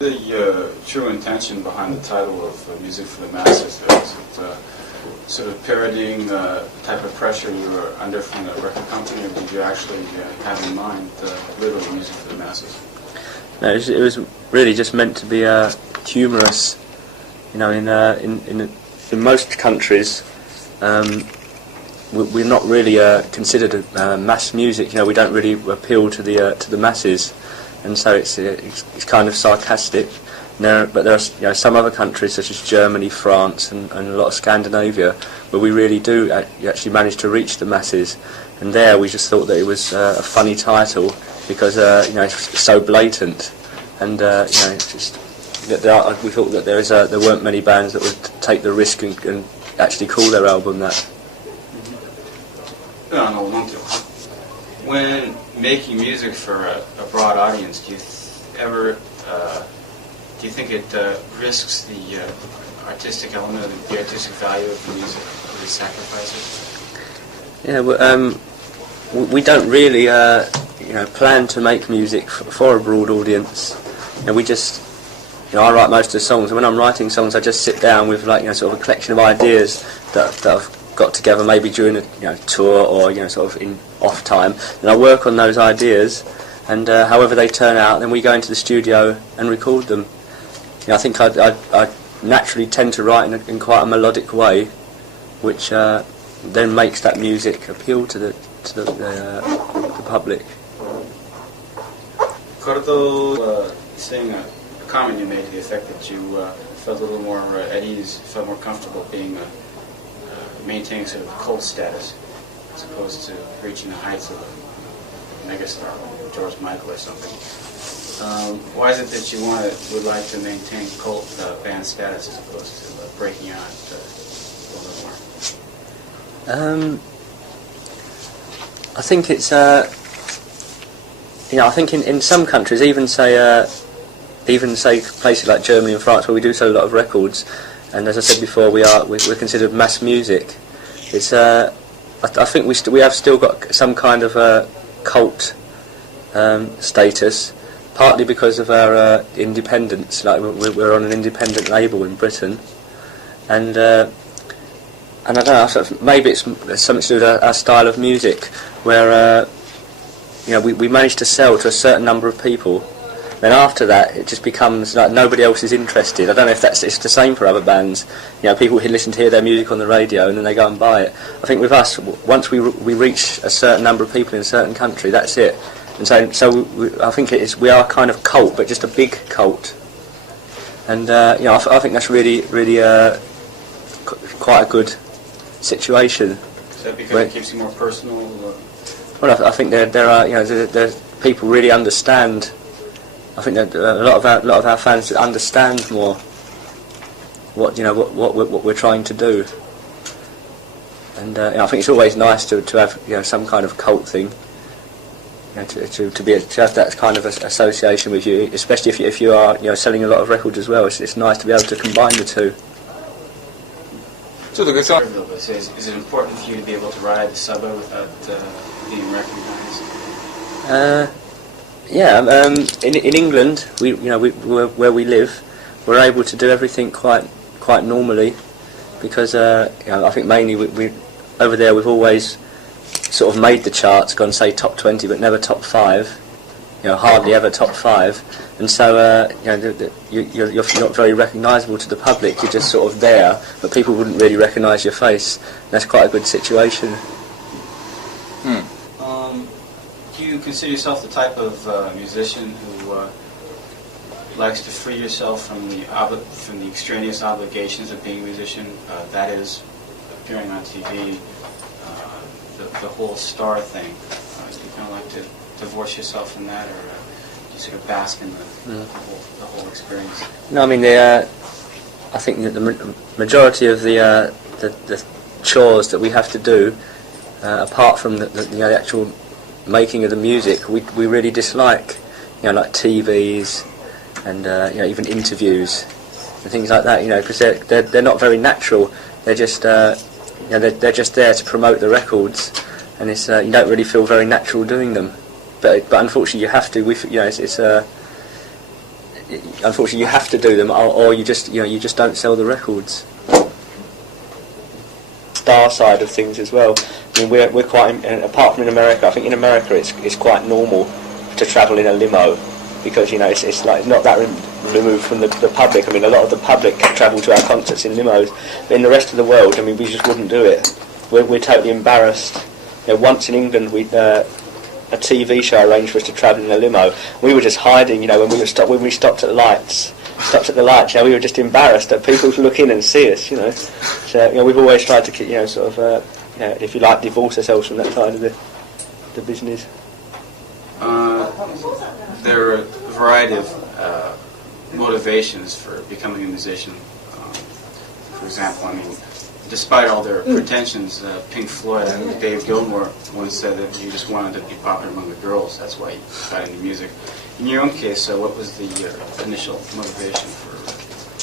The true intention behind the title of Music for the Masses? Is it sort of parodying the type of pressure you were under from the record company, or did you actually have in mind literally music for the masses? No, it was really just meant to be humorous. You know, in most countries, we're not really considered mass music. You know, we don't really appeal to the masses. And so it's kind of sarcastic. But there are some other countries such as Germany, France, and a lot of Scandinavia where we really do actually manage to reach the masses. And there we just thought that it was a funny title because it's so blatant. And it's just that we thought that there weren't many bands that would take the risk and actually call their album that. When making music for a broad audience, do you think it risks the artistic element, the artistic value of the music? Do you sacrifice it? Yeah, we don't really plan to make music for a broad audience. We just, I write most of the songs, and when I'm writing songs, I just sit down with sort of a collection of ideas that I've got together maybe during a tour or sort of in off time, and I work on those ideas, and however they turn out, then we go into the studio and record them. I think I naturally tend to write in quite a melodic way, which then makes that music appeal to the public. Cordo, saying a comment you made to the effect that you felt a little more at ease, felt more comfortable being maintaining sort of cult status, as opposed to reaching the heights of a megastar like George Michael or something. Why is it that you would like to maintain cult band status as opposed to breaking out a little more? I think it's I think in some countries, even say places like Germany and France, where we do sell a lot of records, and as I said before, we're considered mass music. It's I think we have still got some kind of cult status, partly because of our independence. Like we're on an independent label in Britain, and I don't know. Sort of, maybe it's something to do with our style of music, where we manage to sell to a certain number of people. Then after that, it just becomes like nobody else is interested. I don't know if it's the same for other bands. People who listen to hear their music on the radio and then they go and buy it. I think with us, once we reach a certain number of people in a certain country, that's it. And so I think we are kind of cult, but just a big cult. And I think that's really quite a good situation. Is that because it keeps you more personal? Well, I think there are people really understand. I think that a lot of our fans understand more what we're trying to do, and I think it's always nice to have some kind of cult thing, to have that kind of association with you, especially if you are selling a lot of records as well. It's nice to be able to combine the two. Is it important for you to be able to ride the subway without being recognized? In England, where we live, we're able to do everything quite normally, because I think mainly we over there we've always sort of made the charts, gone say top 20, but never top 5. Hardly ever top 5, and so you're not very recognisable to the public. You're just sort of there, but people wouldn't really recognise your face. That's quite a good situation. Do you consider yourself the type of musician who likes to free yourself from the extraneous obligations of being a musician? That is, appearing on TV, the whole star thing. Do you kind of like to divorce yourself from that, or do you sort of bask in the whole experience? No, I mean I think that the majority of the chores that we have to do, apart from the actual making of the music, we really dislike, like TVs and even interviews and things like that, because they're not very natural. They're just they're just there to promote the records, and it's you don't really feel very natural doing them. But unfortunately, you have to. unfortunately you have to do them, or you just don't sell the records. Star side of things as well. I mean, we're quite apart from in America. I think in America it's quite normal to travel in a limo because it's like not that removed from the public. I mean, a lot of the public travel to our concerts in limos, but in the rest of the world, I mean, we just wouldn't do it. We're totally embarrassed. Once in England, a TV show arranged for us to travel in a limo. We were just hiding. When we stopped at the lights. We were just embarrassed that people would look in and see us. So we've always tried to keep, if you like, divorce ourselves from that side of the business. There are a variety of motivations for becoming a musician. For example, I mean, despite all their pretensions, Pink Floyd, I think Dave Gilmour once said that he just wanted to be popular among the girls. That's why he got into music. In your own case, what was the initial motivation for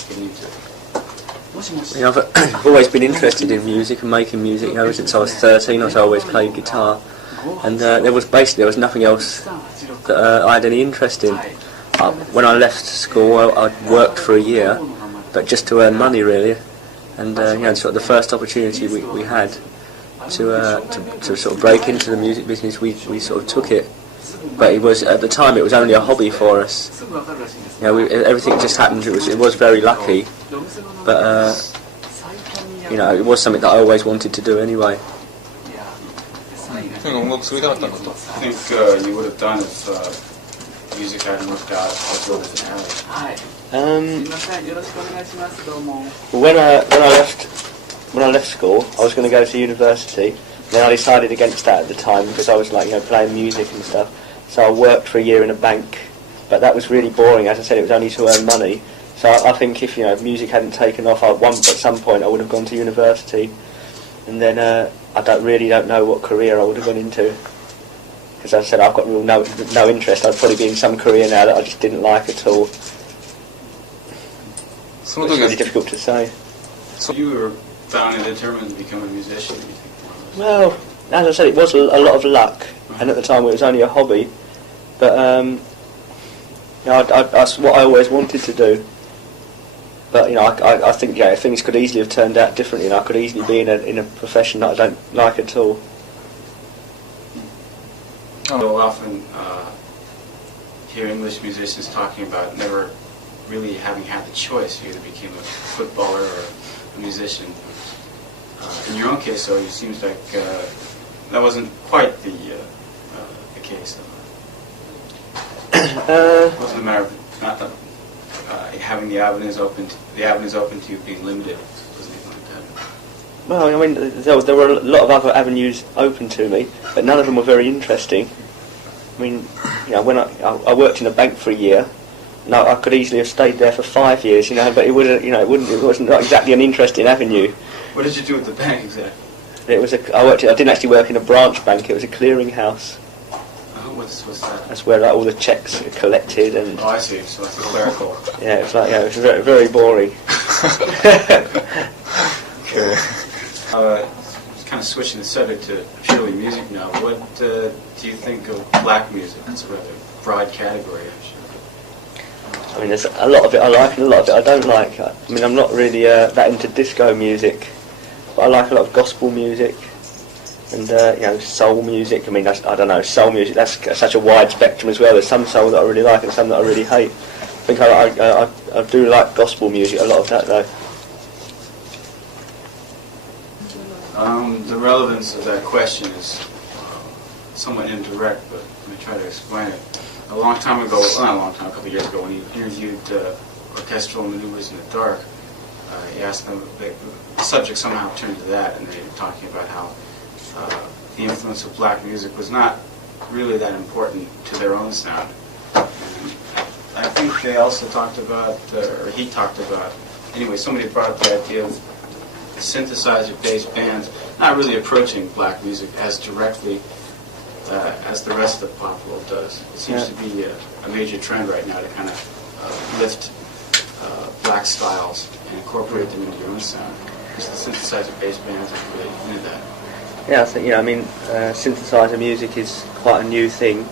getting into it? I've always been interested in music and making music. Ever since I was 13, I always played guitar, and there was nothing else that I had any interest in. When I left school, I worked for a year, but just to earn money really, and sort of the first opportunity we had to sort of break into the music business, we sort of took it. But at the time it was only a hobby for us. Everything just happened. It was very lucky, but it was something that I always wanted to do anyway. I think you would have done if music hadn't worked out as well as it has. When I left school, I was going to go to university. Then I decided against that at the time because I was playing music and stuff. So I worked for a year in a bank, but that was really boring. As I said, it was only to earn money. So I think if music hadn't taken off, at some point I would have gone to university, and then I don't know what career I would have gone into. Because as I said, I've got no interest. I'd probably be in some career now that I just didn't like at all. It's really difficult to say. So you were bound and determined to become a musician? Well, as I said, it was a lot of luck, and at the time it was only a hobby. But that's what I always wanted to do. But I think things could easily have turned out differently, and I could easily be in a profession that I don't like at all. So often hear English musicians talking about never really having had the choice. You either became a footballer or a musician. In your own case, though, it seems like that wasn't quite the case. It wasn't a matter of not having the avenues open to you being limited. Wasn't anything like that. Well, I mean, there were a lot of other avenues open to me, but none of them were very interesting. I mean, when I worked in a bank for a year. No, I could easily have stayed there for 5 years, but it wasn't exactly an interesting avenue. What did you do at the bank exactly? I didn't actually work in a branch bank. It was a clearing house. What's that? That's where all the checks are collected and. Oh, I see. So it's clerical. Yeah, it was very, very boring. Okay. Kind of switching the subject to purely music now. What do you think of black music? It's a rather broad category, actually. I mean, there's a lot of it I like and a lot of it I don't like. I mean, I'm not really that into disco music, but I like a lot of gospel music and soul music. I mean, I don't know, soul music. That's such a wide spectrum as well. There's some soul that I really like and some that I really hate. I think I do like gospel music. A lot of that though. The relevance of that question is somewhat indirect, but let me try to explain it. A long time ago, not a long time, a couple of years ago, when he interviewed Orchestral Maneuvers in the Dark, he asked them, the subject somehow turned to that, and they were talking about how the influence of black music was not really that important to their own sound. And I think they also talked about, or he talked about, anyway, somebody brought up the idea of synthesizer-based bands not really approaching black music as directly as the rest of the pop world does. It seems to be a major trend right now to kind of lift black styles and incorporate them into your own sound. Because the synthesizer-based bands are really into that. Yeah, I think, synthesizer music is quite a new thing,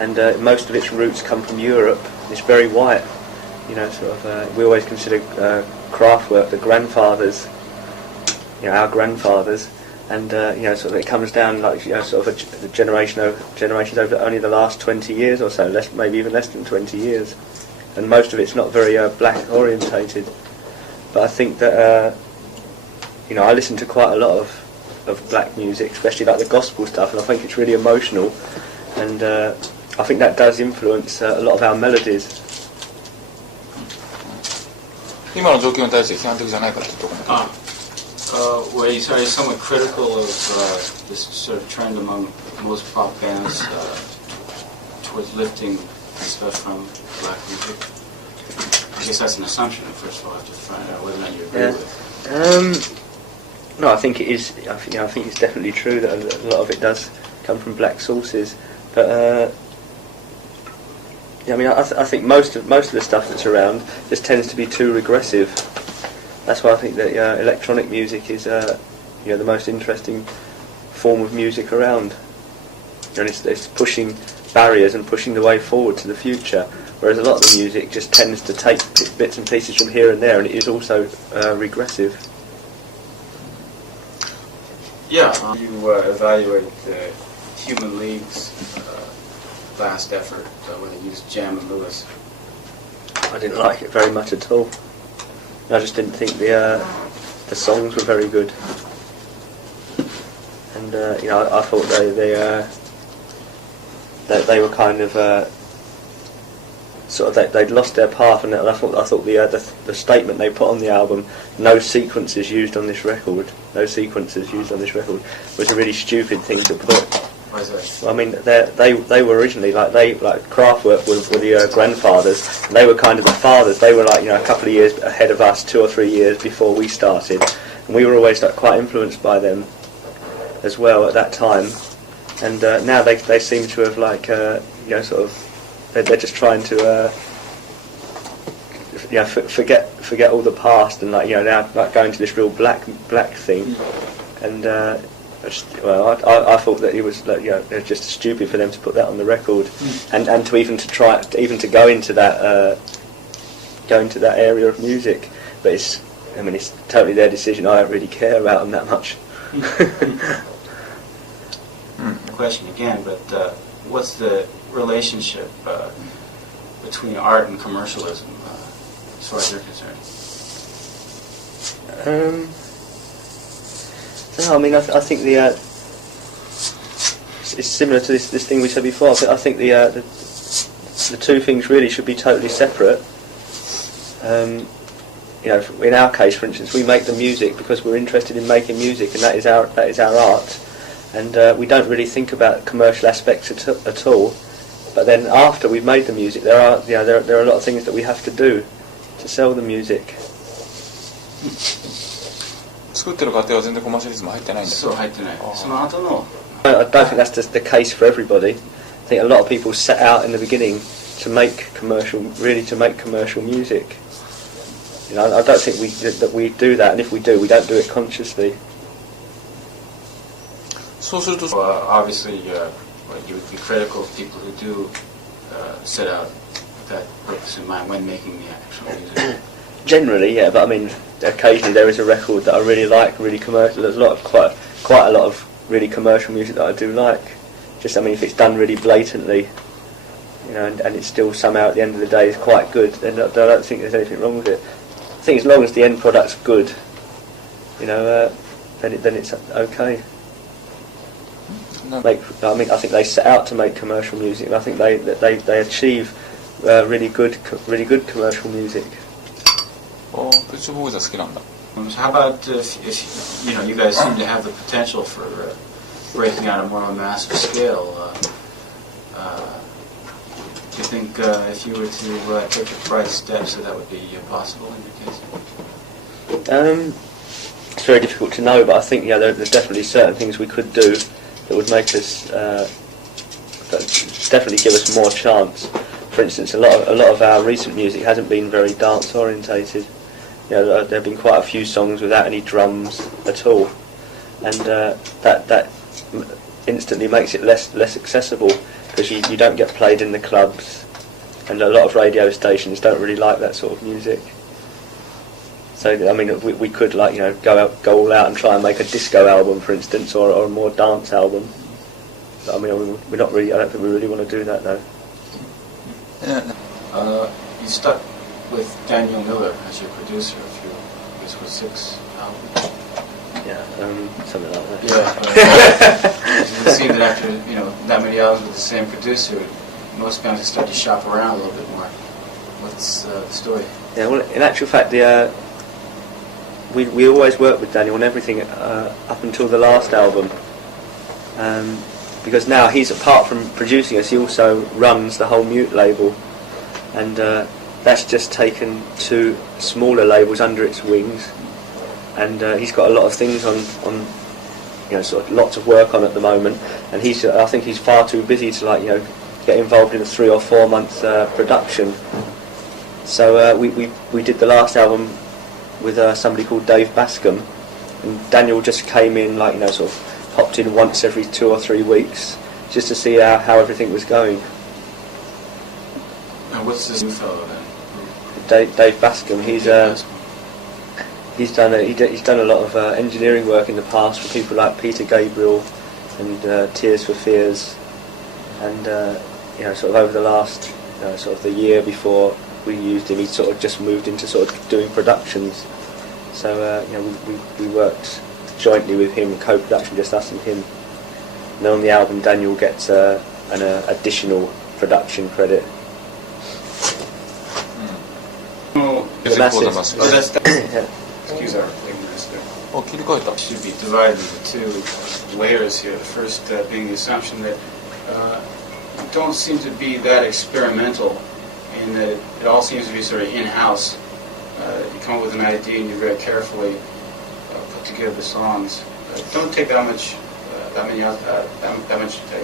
and most of its roots come from Europe. It's very white. we always consider Kraftwerk the grandfathers, our grandfathers, and it comes down like sort of a generations over only the last 20 years or so, maybe even less than 20 years, and most of it's not very black orientated. But I think that I listen to quite a lot of black music, especially like the gospel stuff, and I think it's really emotional, and I think that does influence a lot of our melodies. 今の状況に対して批判的じゃないかというところ。Where you are somewhat critical of this sort of trend among most pop bands towards lifting stuff from black music. I guess that's an assumption. First of all, I have to find out whether or not you agree with it. No, I think it is. I think it's definitely true that a lot of it does come from black sources. But I think most of the stuff that's around just tends to be too regressive. That's why I think that electronic music is the most interesting form of music around. And it's pushing barriers and pushing the way forward to the future. Whereas a lot of the music just tends to take bits and pieces from here and there, and it is also regressive. Yeah, you evaluate the Human League's last effort where they used Jam and Lewis. I didn't like it very much at all. I just didn't think the songs were very good, and I thought they were kind of they'd lost their path, and I thought the statement they put on the album, no sequences used on this record, was a really stupid thing to put. Why is that? I mean, they were originally like Kraftwerk were the grandfathers, and they were kind of the fathers. They were like a couple of years ahead of us, 2 or 3 years before we started, and we were always quite influenced by them as well at that time. And now they seem to have they're just trying to forget all the past, and now going to this real black thing, and. I thought that it was it was just stupid for them to put that on the record, and to even to go into that area of music. But it's totally their decision. I don't really care about them that much. Question again, but what's the relationship between art and commercialism, as far as you're concerned? No, I think it's similar to this thing we said before. I think the two things really should be totally separate. In our case, for instance, we make the music because we're interested in making music, and that is our art. And we don't really think about commercial aspects at all. But then after we've made the music, there are a lot of things that we have to do to sell the music. 作ってる過程は全然コマーシャリズム入ってないんだ。そう入ってない。その後の。I don't think that's the case for everybody. I think a lot of people set out in the beginning to make commercial music. I don't think we do that, and if we do, we don't do it consciously. そうすると、obviously, you would be critical of people who do set out with that purpose in mind when making the actual music. Generally, yeah, but occasionally there is a record that I really like, really commercial. There's quite a lot of really commercial music that I do like. Just, if it's done really blatantly, and it's still somehow at the end of the day is quite good, then I don't think there's anything wrong with it. I think as long as the end product's good, then it's okay. I think they set out to make commercial music, and I think they achieve really good commercial music. Depeche Mode は好きなんだ。How about if you guys seem to have the potential for breaking out on more of a massive scale? Do you think if you were to take the right steps, that would be possible in your case? It's very difficult to know, but I think there's definitely certain things we could do that would make us definitely give us more chance. For instance, a lot of our recent music hasn't been very dance orientated. There have been quite a few songs without any drums at all, and that instantly makes it less accessible, because you don't get played in the clubs. and a lot of radio stations don't really like that sort of music. So I mean, we could like go all out and try and make a disco album, for instance, or a more dance album. But, I mean, we're not really. I don't think we really want to do that though. Yeah. You stuck with Daniel Miller as your producer I guess, for 6 albums. Yeah, something like that. Yeah. It would seem that after that many albums with the same producer, most bands start to shop around a little bit more. What's the story? Yeah, well, in actual fact, we always worked with Daniel on everything up until the last album. Because now he's, apart from producing us, he also runs the whole Mute label, and that's just taken 2 smaller labels under its wings, and he's got a lot of things on sort of lots of work on at the moment, and I think he's far too busy to get involved in a 3 or 4 month production. So we did the last album with somebody called Dave Bascom, and Daniel just came in sort of popped in once every 2 or 3 weeks just to see how everything was going. Now what's this new fellow then? Dave Bascom, he's done a lot of engineering work in the past for people like Peter Gabriel and Tears for Fears, and sort of over the last sort of the year before we used him, he sort of just moved into sort of doing productions. So we worked jointly with him, co-production, just us and him. And then on the album, Daniel gets an additional production credit. Excuse our ignorance there. Should be divided into 2 layers here. The first being the assumption that you don't seem to be that experimental, in that it all seems to be sort of in-house. You come up with an idea and you very carefully put together the songs. Don't take that much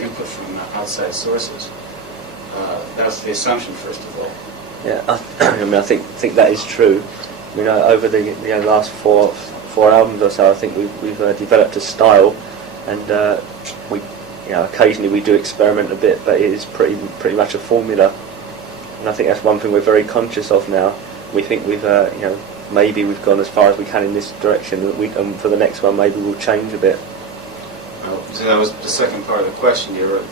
input from outside sources. That's the assumption, first of all. Yeah, I think that is true. Over the last four albums or so, I think we've developed a style, and we occasionally we do experiment a bit, but it is pretty much a formula. And I think that's one thing we're very conscious of now. We think we've maybe we've gone as far as we can in this direction. That for the next one maybe we'll change a bit. Well, so that was the second part of the question. You were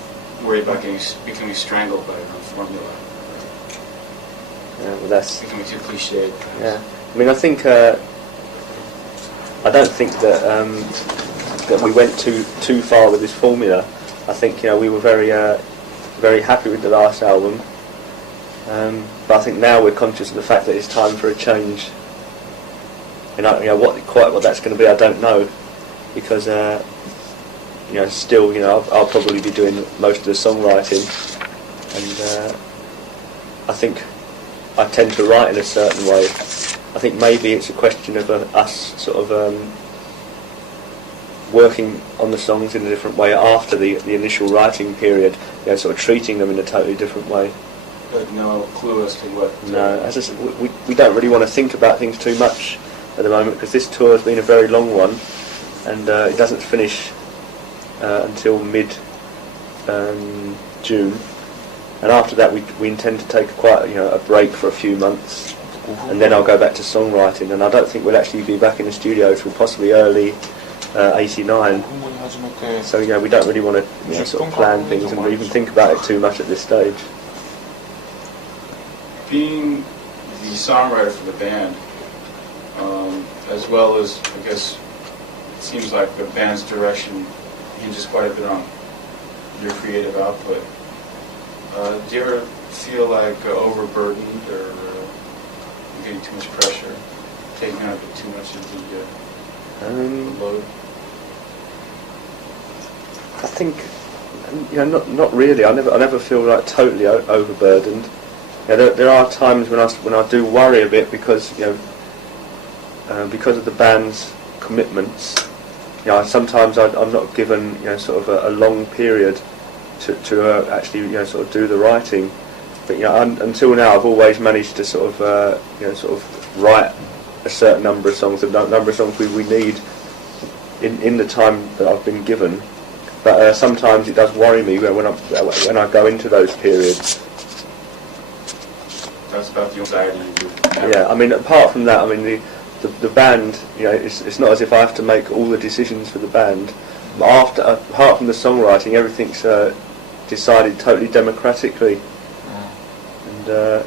worried about becoming strangled by your own formula. Yeah, well, that's becoming too cliched. Yeah, I mean, I think I don't think that that we went too far with this formula. I think we were very happy with the last album, but I think now we're conscious of the fact that it's time for a change. What that's going to be, I don't know, because still I'll probably be doing most of the songwriting, and I think I tend to write in a certain way. I think maybe it's a question of us sort of working on the songs in a different way after the initial writing period, sort of treating them in a totally different way. But no clue as to what... No, as I said, we don't really want to think about things too much at the moment, because this tour has been a very long one, and it doesn't finish until mid-June. And after that, we intend to take quite a break for a few months, and then I'll go back to songwriting. And I don't think we'll actually be back in the studio till possibly early '89. So we don't really want to sort of plan things and even think about it too much at this stage. Being the songwriter for the band, as well as I guess it seems like the band's direction hinges quite a bit on your creative output. Do you ever feel like overburdened or getting too much pressure, taking on a bit too much of the load? I think not really. I never feel like totally overburdened. There are times when I do worry a bit because because of the band's commitments. Sometimes I'm not given sort of a long period to actually sort of do the writing, but until now I've always managed to sort of write a certain number of songs, the number of songs we need in the time that I've been given. But sometimes it does worry me when I go into those periods. about the anxiety you have. Yeah, I mean, apart from that, I mean, the band, you know, it's not as if I have to make all the decisions for the band. But apart from the songwriting, everything's decided totally democratically. And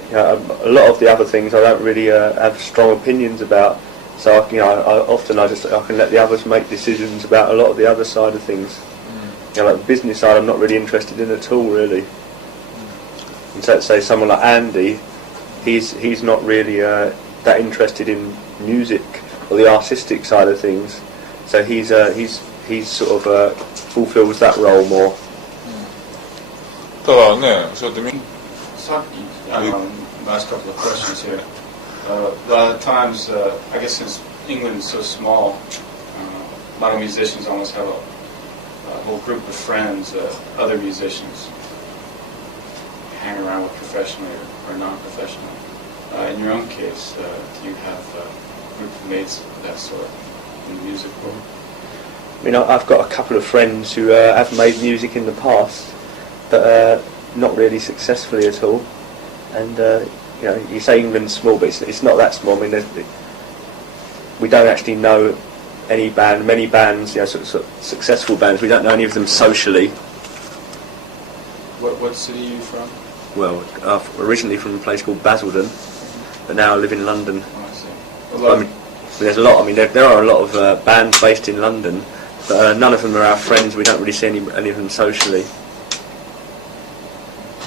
you know, a lot of the other things I don't really have strong opinions about. So you know, I can let the others make decisions about a lot of the other side of things. You know, like the business side, I'm not really interested in at all, really. And so, say someone like Andy, he's not really that interested in music or the artistic side of things. So he's sort of fulfills that role more. ただね、そうやってさっきlast couple of questions here. A lot of times, I guess since England is so small, a lot of musicians almost have a whole group of friends, other musicians, hang around with professionally or non-professionally. In your own case, do you have a group of mates of that sort in the music world? I mean, I've got a couple of friends who have made music in the past, but not really successfully at all. And you know, you say England's small, but it's not that small. I mean, we don't actually know many bands, you know, sort of successful bands. We don't know any of them socially. What city are you from? Well, originally from a place called Basildon, but now I live in London. Oh, I see. I mean, there's a lot. I mean, there are a lot of bands based in London, but none of them are our friends. We don't really see any of them socially.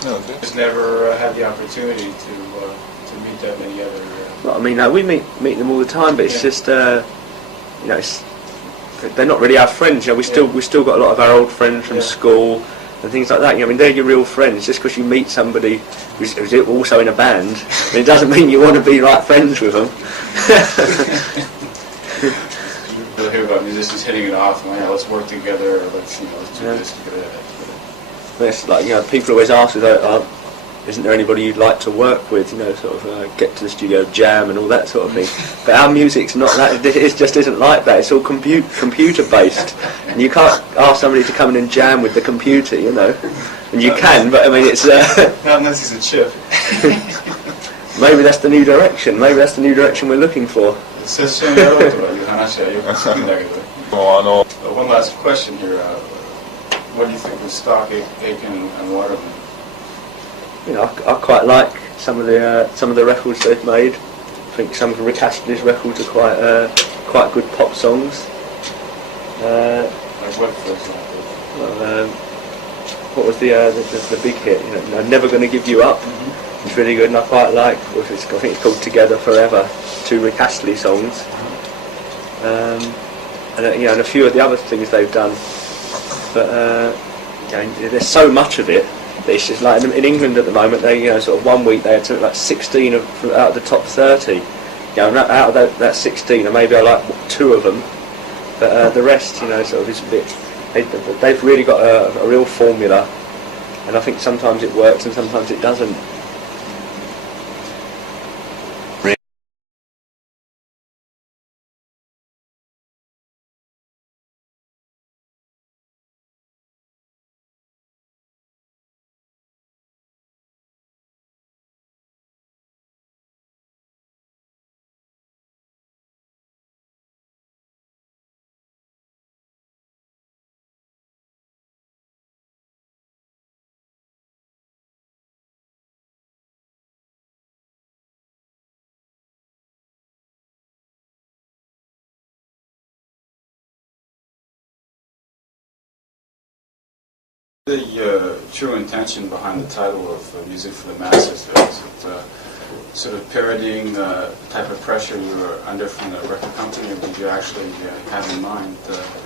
No, just never had the opportunity to meet that many other. Well, I mean, we meet them all the time, but it's just you know, they're not really our friends. You know, we still got a lot of our old friends from school and things like that. You know, I mean, they're your real friends. Just because you meet somebody who's also in a band, I mean, it doesn't mean you want to be like friends with them. You'll hear about musicians hitting it off, and let's work together, or let's do this together. It's like, you know, people always ask, isn't there anybody you'd like to work with? You know, sort of get to the studio, jam, and all that sort of thing. But our music's not that. It just isn't like that. It's all computer based, and you can't ask somebody to come in and jam with the computer, you know. And you can, but I mean, it's not unless he's a chip. Maybe that's the new direction. Maybe that's the new direction we're looking for. One last question here. What do you think of Stock, Aitken, and Waterman? You know, I quite like some of the records they've made. I think some of Rick Astley's records are quite good pop songs. Like what, for example? What was the big hit? You know, I'm Never Gonna Give You Up. Mm-hmm. It's really good, and I quite like. I think it's called Together Forever. 2 Rick Astley songs. And you know, and a few of the other things they've done. But you know, there's so much of it. It's just like in England at the moment. They, you know, sort of one week they had to like 16 out of the top 30. You know, out of that 16, and maybe I like 2 of them. But the rest, you know, sort of is a bit. They've really got a real formula, and I think sometimes it works and sometimes it doesn't. The true intention behind the title of Music for the Masses? Is it sort of parodying the type of pressure you were under from the record company, or did you actually have in mind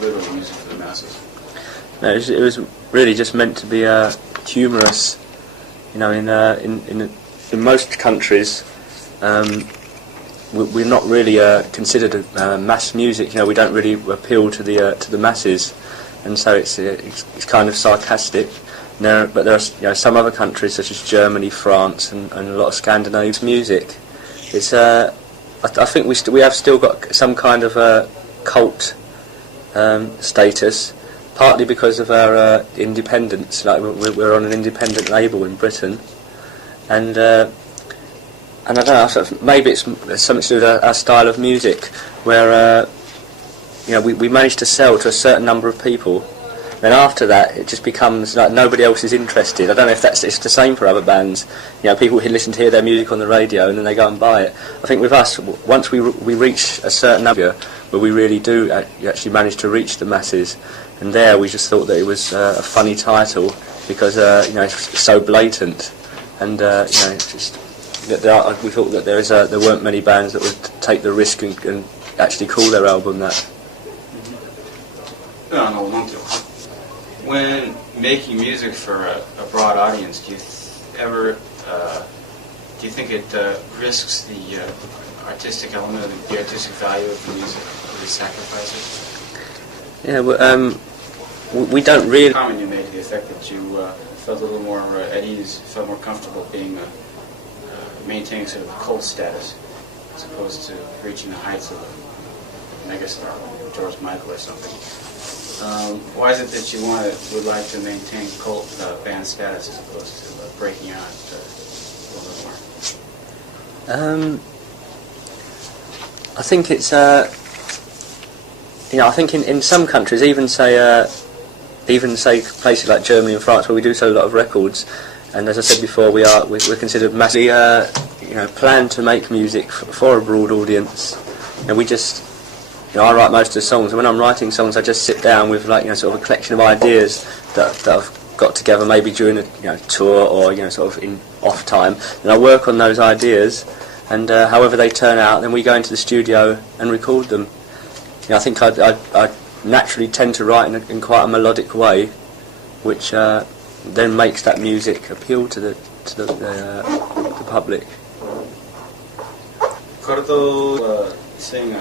literal music for the masses? No, it was really just meant to be humorous. You know, in most countries, we're not really considered mass music. You know, we don't really appeal to the masses. And so it's kind of sarcastic. But there are, you know, some other countries such as Germany, France, and a lot of Scandinavian music. It's I think we have still got some kind of cult status, partly because of our independence. Like we're on an independent label in Britain, and and I don't know, sort of, maybe it's something to do with our style of music, where we managed to sell to a certain number of people. Then after that, it just becomes like nobody else is interested. I don't know if it's the same for other bands. People who listen to hear their music on the radio and then they go and buy it. I think with us, once we reach a certain number where we really do actually manage to reach the masses, and there we just thought that it was a funny title because it's so blatant, and it's just that we thought that there weren't many bands that would take the risk and actually call their album that. When making music for a broad audience, do you think it risks the artistic element, the artistic value of the music? Do you sacrifice it? Yeah, well, we don't really. The comment you made to the effect that you felt a little more at ease, felt more comfortable being maintaining sort of a cult status, as opposed to reaching the heights of a megastar like George Michael or something. Why is it that you would like to maintain cult band status as opposed to breaking out a little more? I think it's I think in some countries, even say places like Germany and France, where we do sell a lot of records, and as I said before, we're considered massively plan to make music for a broad audience, and we just. I write most of the songs, and when I'm writing songs, I just sit down with sort of a collection of ideas that I've got together, maybe during a tour or sort of in off time, and I work on those ideas, and however they turn out, then we go into the studio and record them. I think I naturally tend to write in quite a melodic way, which then makes that music appeal to the public. これと、saying